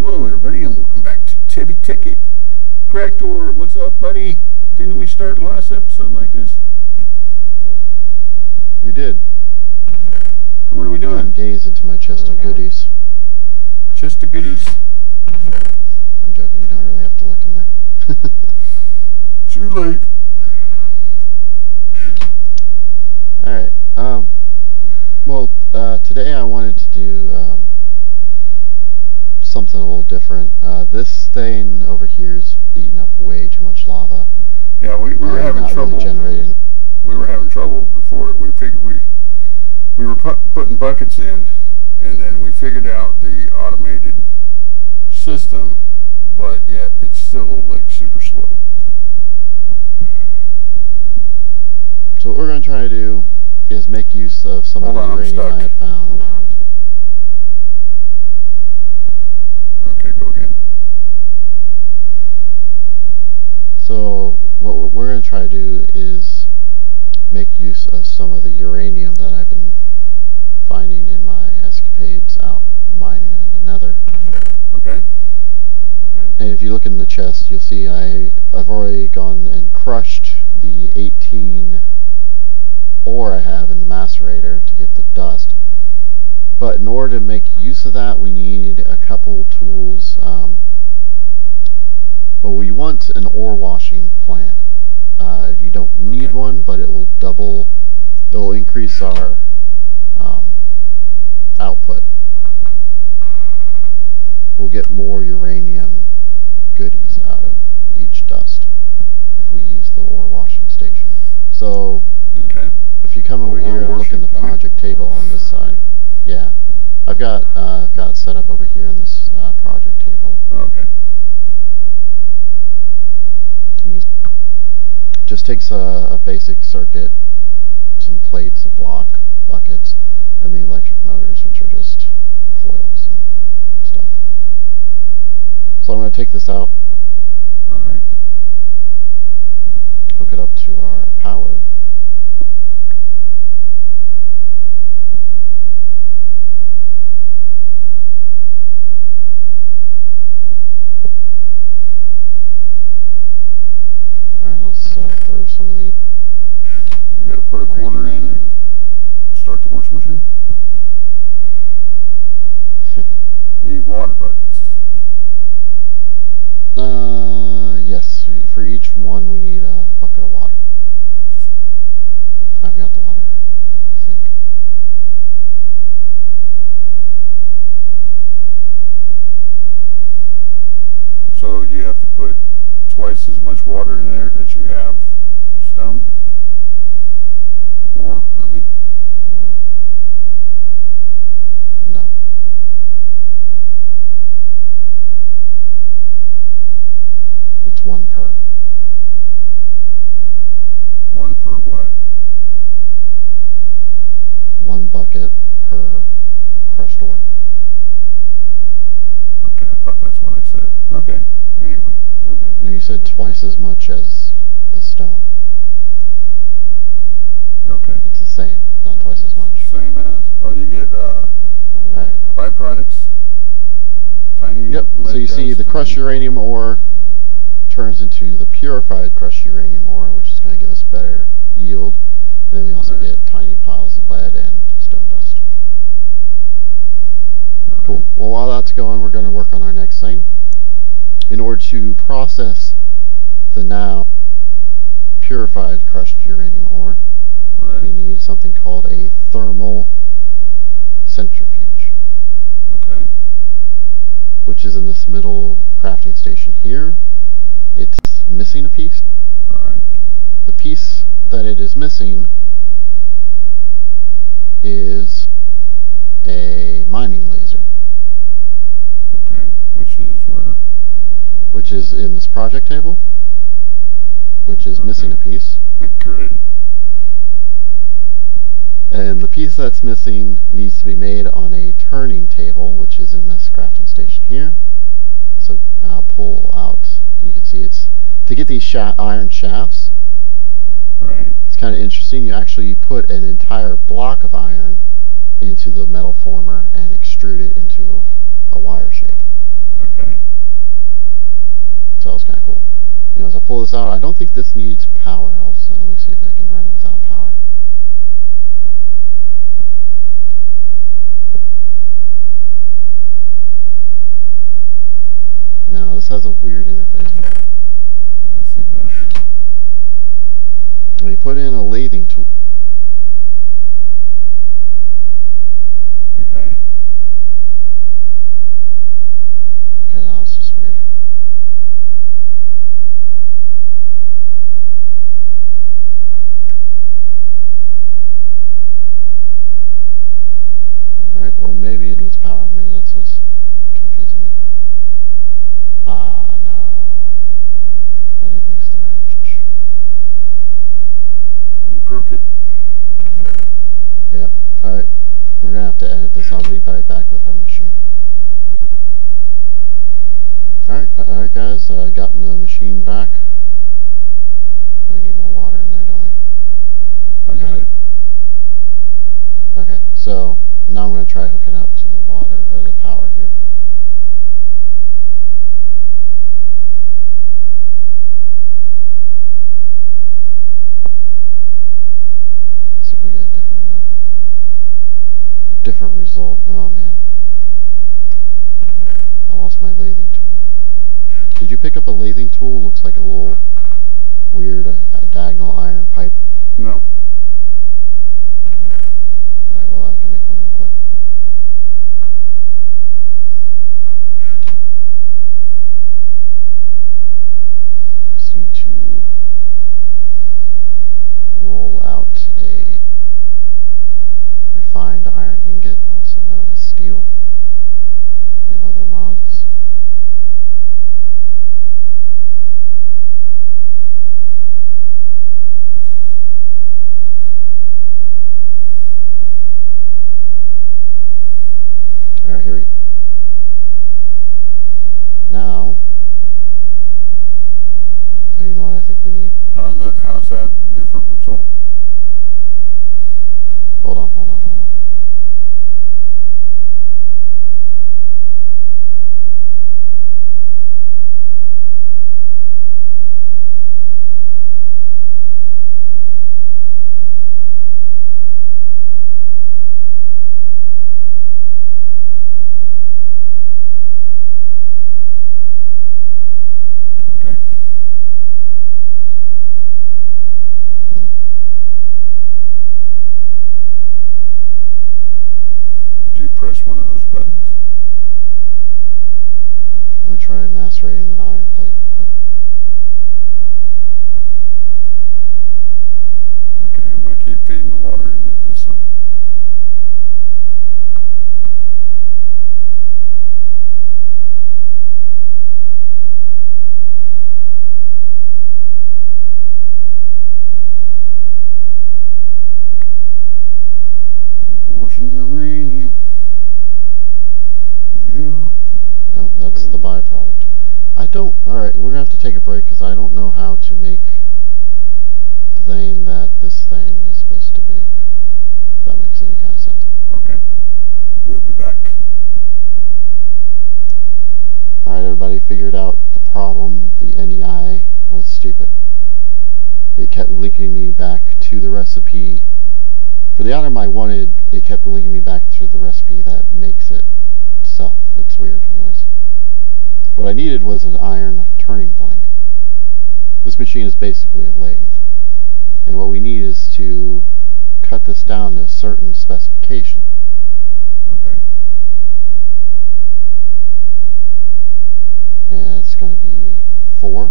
Hello everybody and welcome back to TebbyTekkit. Graktor, what's up buddy? Didn't we start the last episode like this? We did. What are we doing? I'm gaze into my chest of goodies. Chest of goodies? I'm joking, you don't really have to look in there. Too late. Alright, today I wanted to do something a little different. This thing over here is eating up way too much lava. Yeah, we were having trouble. Really generating. We were having trouble before. We figured we were putting buckets in, and then we figured out the automated system, but yet it's still like super slow. So what we're going to try to do is make use of some of the uranium I have found. Okay, go again. So what we're going to try to do is make use of some of the uranium that I've been finding in my escapades out mining in the nether. Okay. And if you look in the chest, you'll see I've already gone and crushed the 18 ore I have in the macerator to get the dust. But in order to make use of that, we need a couple tools. Well, we want an ore washing plant. You don't need one, but it will increase our output. We'll get more uranium goodies out of each dust if we use the ore washing station. So, if you come over here and look in the project table on this side, yeah, I've got it set up over here in this project table. Okay. Just takes a basic circuit, some plates, a block, buckets, and the electric motors, which are just coils and stuff. So I'm going to take this out. Alright. Hook it up to our power. Alright, let's throw some of the... You gotta put a quarter in and start the washing machine? You need water buckets. Yes. For each one we need a bucket of water. I've got the water, I think. So you have to put twice as much water in there as you have stone? More, I mean? No. It's one per. One per what? One bucket per crushed ore. Okay, I thought that's what I said. Okay, anyway. No, you said twice as much as the stone. Okay. It's the same, not twice as much. Same as? Oh, you get byproducts? Tiny. Yep, so you see the crushed uranium ore turns into the purified crushed uranium ore, which is going to give us better yield. And then we also get tiny piles of lead and stone dust. Cool. Well, while that's going, we're going to work on our next thing. In order to process the now purified crushed uranium ore, we need something called a thermal centrifuge. Okay. Which is in this middle crafting station here. It's missing a piece. Alright. The piece that it is missing is a mining laser. Okay, which is where? Which is in this project table, which is missing a piece. Great. And the piece that's missing needs to be made on a turning table, which is in this crafting station here. So I'll pull out, you can see it's, to get these iron shafts, right. It's kind of interesting. You actually put an entire block of iron into the metal former and extrude it into a wire shape. Okay. Okay. So that was kind of cool. You know, as I pull this out, I don't think this needs power. Also, let me see if I can run it without power. Now, this has a weird interface. I see that. When you put in a lathing tool. Okay. Okay, now it's just weird. Alright, well maybe it needs power. Maybe that's what's confusing me. Ah, no. I didn't use the wrench. You broke it? Yep. Alright. We're gonna have to edit this. I'll be right back with our machine. Alright guys, I got the machine back. We need more water in there, don't we? I got it. Okay, so now I'm going to try hooking up to the water, or the power here. See if we get a different result. Oh man. I lost my lathing tool. Did you pick up a lathing tool? Looks like a little weird diagonal iron pipe. No. Alright, well I can make one real quick. Just need to roll out a refined iron ingot, also known as steel, in other mods. Alright, here we go. Now, oh, you know what I think we need? How's that different result? Hold on. Okay. Do you press one of those buttons? Let me try macerating an iron plate real quick. Okay, I'm going to keep feeding the water into this one. Keep washing the uranium. Yeah. Nope, that's the byproduct. Alright, we're gonna have to take a break because I don't know how to make the thing that this thing is supposed to be. If that makes any kind of sense. Okay. We'll be back. Alright, everybody figured out the problem. The NEI was stupid. It kept linking me back to the recipe. For the item I wanted, it kept linking me back to the recipe that makes it itself. It's weird. Anyways. What I needed was an iron turning blank. This machine is basically a lathe. And what we need is to cut this down to a certain specification. Okay. And it's going to be 4.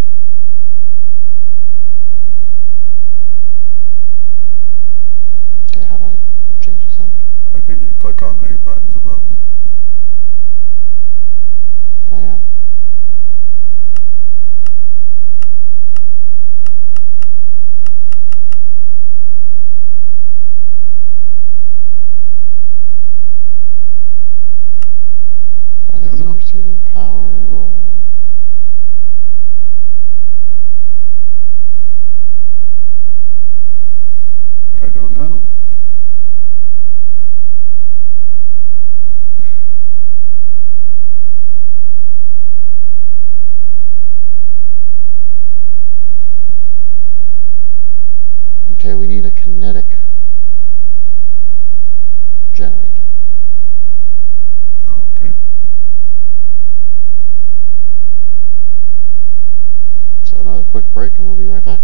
Okay, how do I change these numbers? I think you click on the buttons above them. I am. I don't know. Receiving power or... I don't know. quick break and we'll be right back.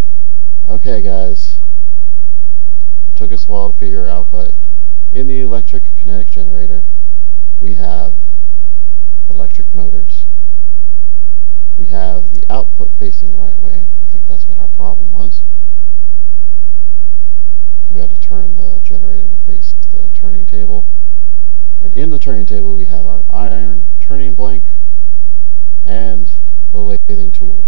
Okay guys, it took us a while to figure out, but in the electric kinetic generator we have electric motors. We have the output facing the right way. I think that's what our problem was. We had to turn the generator to face the turning table. And in the turning table we have our iron turning blank and the lathing tool.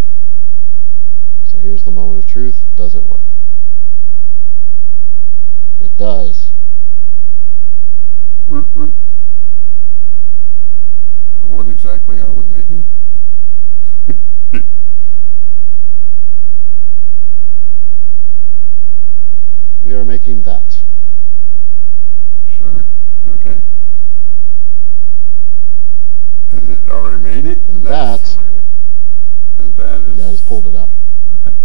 So here's the moment of truth. Does it work? It does. What exactly are we making? We are making that. Sure. Okay. And it already made it? And that is... Yeah, I just pulled it out. Okay.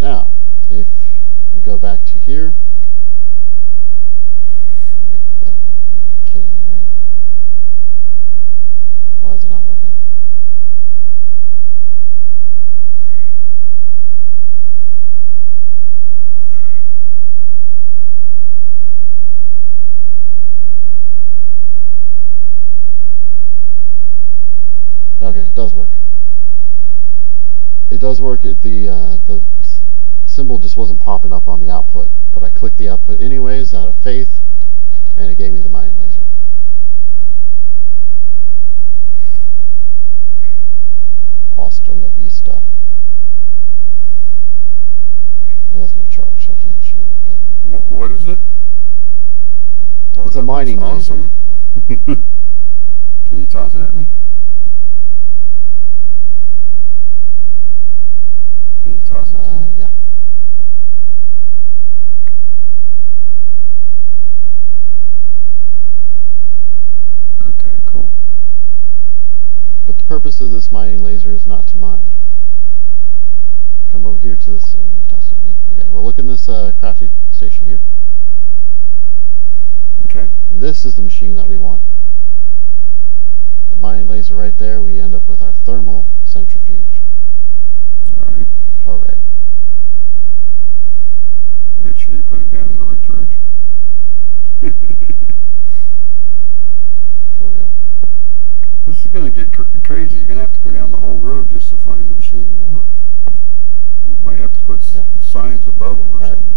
Now, if we go back to here... Oh, you're kidding me, right? Why is it not working? Okay, it does work. It does work. The symbol just wasn't popping up on the output, but I clicked the output anyways out of faith, and it gave me the mining laser. Hasta la vista. It has no charge, so I can't shoot it. But what is it? It's a mining laser. Can you toss it at me? Can you toss it to me? Yeah. Okay, cool. But the purpose of this mining laser is not to mine. Come over here to this. You toss it at me. Okay. Well, look in this crafting station here. Okay. This is the machine that we want. The mining laser right there. We end up with our thermal centrifuge. All right. Hooray. Make sure you put it down in the right direction. For real. This is going to get crazy. You're going to have to go down the whole road just to find the machine you want. You might have to put signs above them or something.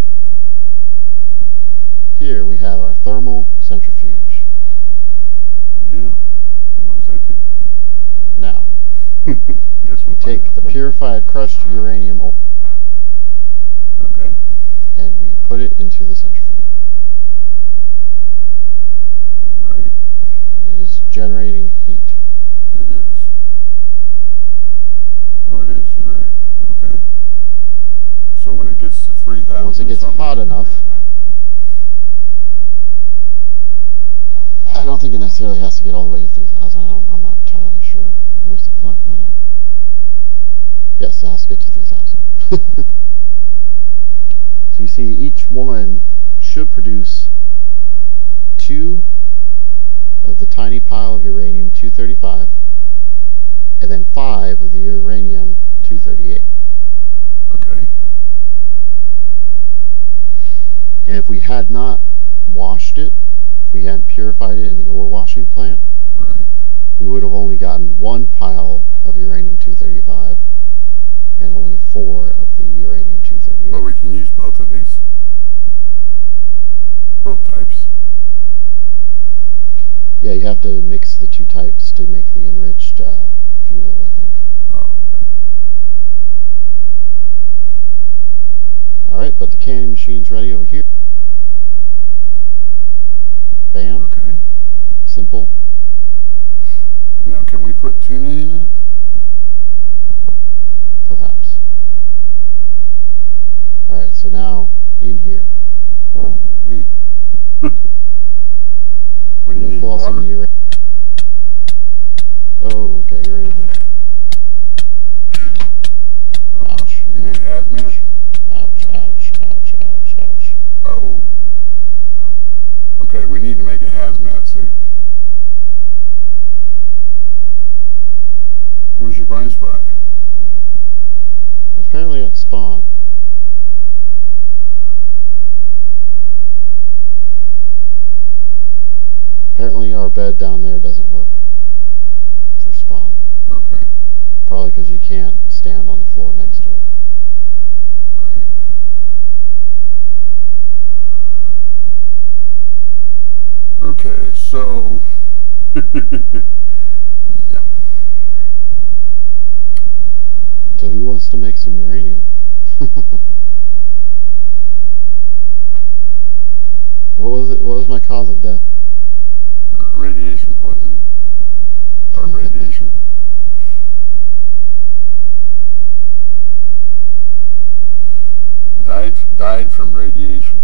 Here we have our thermal centrifuge. Yeah. And what does that do? Now, Guess we'll we take the purified crushed uranium ore. Okay. And we put it into the centrifuge. Right. It is generating heat. It is. Oh, it is. You're right. Okay. So when it gets to 3,000, once it gets hot enough, I don't think it necessarily has to get all the way to 3,000. I'm not entirely sure. Am I still flying right up? Yes, it has to get to 3,000. So you see, each one should produce 2 of the tiny pile of uranium-235, and then 5 of the uranium-238. Okay. And if we had not washed it, if we hadn't purified it in the ore washing plant, right, we would have only gotten 1 pile of uranium-235 and only 4 of the uranium-238. But we can use both of these? Both types? Yeah, you have to mix the 2 types to make the enriched fuel, I think. Oh, okay. Alright, but the canning machine's ready over here. Bam. Okay. Simple. Now, can we put tuna in it? Perhaps. Alright, so now, in here. Holy. What do you need, pull water? Some of the uranium. Oh, okay, uranium. Ouch. You need hazmat? Ouch, ouch, ouch, ouch, ouch. Oh. Okay, we need to make a hazmat suit. Where's your blind spot? Apparently at spawn. Apparently our bed down there doesn't work for spawn. Okay. Probably because you can't stand on the floor next to it. Right. Okay, so yeah. So who wants to make some uranium? What was it? What was my cause of death? Radiation poisoning. Or radiation. Died from radiation.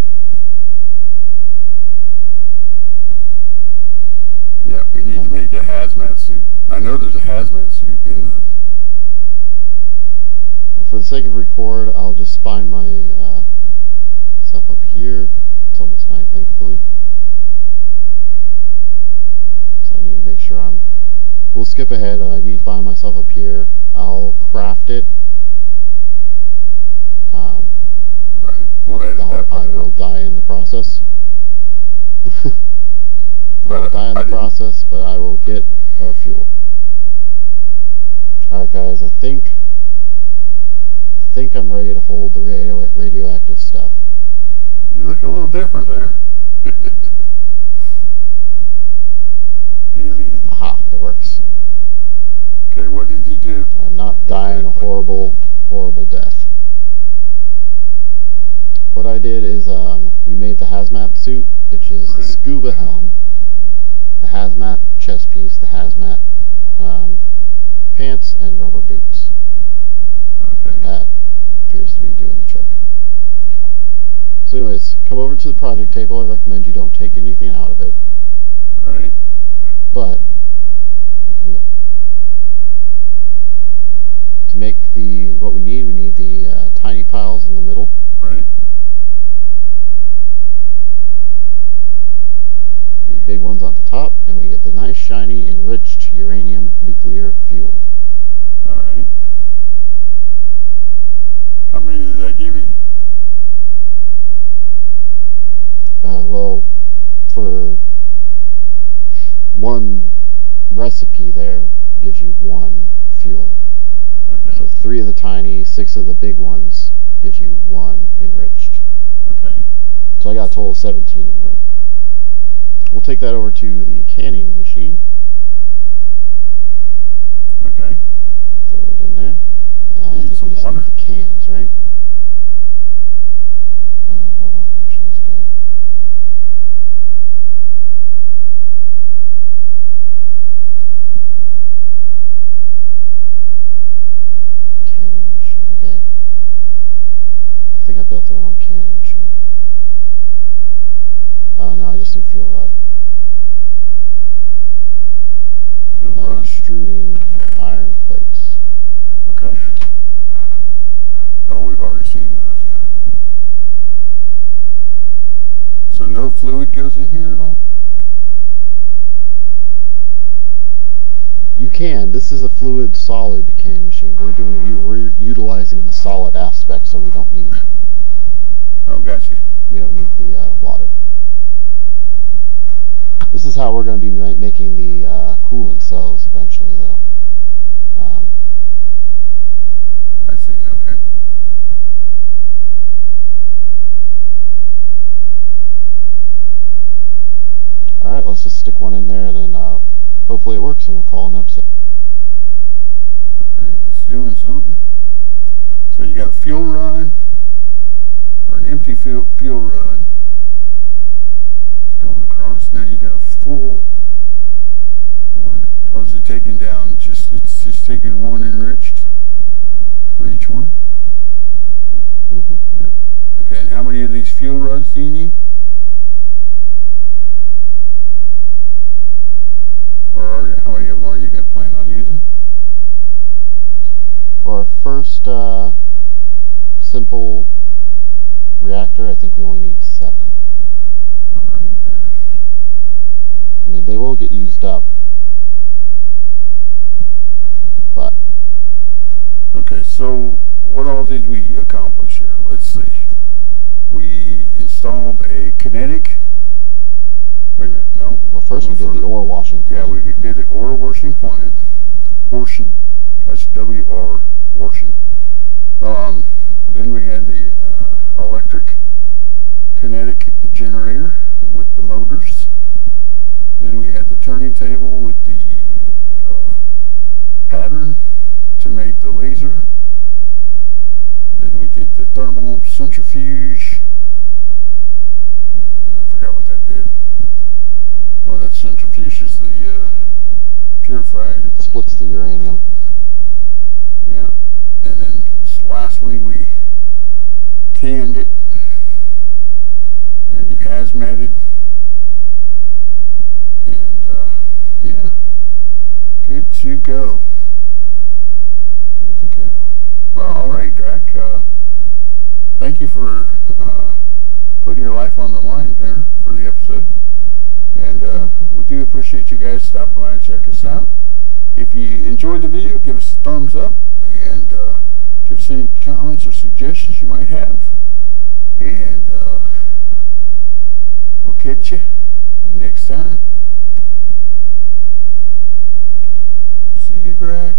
Yeah, we need to make a hazmat suit. I know there's a hazmat suit in the... For the sake of record, I'll just spine my self up here. It's almost night, thankfully. So I need to make sure I'm... We'll skip ahead. I need to bind myself up here. I'll craft it. Right. We'll edit that part I will die in the process. I'll die in the process, but I will get our fuel. Alright guys, I think I'm ready to hold the radioactive stuff. You look a little different there. Alien. Aha, it works. Okay, what did you do? I'm not dying a horrible, horrible death. What I did is we made the hazmat suit, which is the scuba helm, the hazmat chest piece, the hazmat pants, and rubber boots. Okay. That appears to be doing the trick. So anyways, come over to the project table. I recommend you don't take anything out of it. Right. But you can look. To make what we need the tiny piles in the middle. Right. The big ones on the top, and we get the nice, shiny, enriched uranium nuclear fuel. Alright. How many did that give you? Well, for one recipe there gives you one fuel. Okay. So 3 of the tiny, 6 of the big ones gives you 1 enriched. Okay. So I got a total of 17 enriched. We'll take that over to the canning machine. Okay. Throw it in there. I Need think some we just water? need the cans, right? Hold on, actually, that's good. Canning machine, okay. I think I built the wrong canning machine. Oh no, I just need fuel rod. Fuel rod. Extruding iron plates. Okay. Oh, we've already seen those, yeah. So no fluid goes in here at all? You can. This is a fluid solid canning machine. We're utilizing the solid aspect, so we don't need. Oh, gotcha. We don't need the water. This is how we're going to be making the coolant cells eventually, though. I see. Okay. All right, let's just stick one in there, and then hopefully it works, and we'll call an episode. All right, it's doing something. So you got a fuel rod, or an empty fuel rod. It's going across. Now you got a full one. Oh, is it taking down it's just taking one enriched for each one? Mm-hmm. Yeah. Okay, and how many of these fuel rods do you need? Or how many of them are you going to plan on using? For our first simple reactor, I think we only need 7. Alright then. I mean, they will get used up, but Okay, so what all did we accomplish here? Let's see. We installed a kinetic. Wait a minute, no. Well, first we did the ore washing plant. Yeah, we did the ore washing plant. Washing. That's W-R, washing. Then we had the electric kinetic generator with the motors. Then we had the turning table with the pattern to make the laser. Then we did the thermal centrifuge. And I forgot what that did. Oh, that centrifuge is the purified. It splits the uranium. Yeah. And then lastly we canned it. And you hazmated. And yeah. Good to go. Good to go. Well, alright, Drac. Thank you for putting your life on the line there for the episode. And we do appreciate you guys stopping by and check us out. If you enjoyed the video, give us a thumbs up and give us any comments or suggestions you might have. And we'll catch you next time. See you, Greg.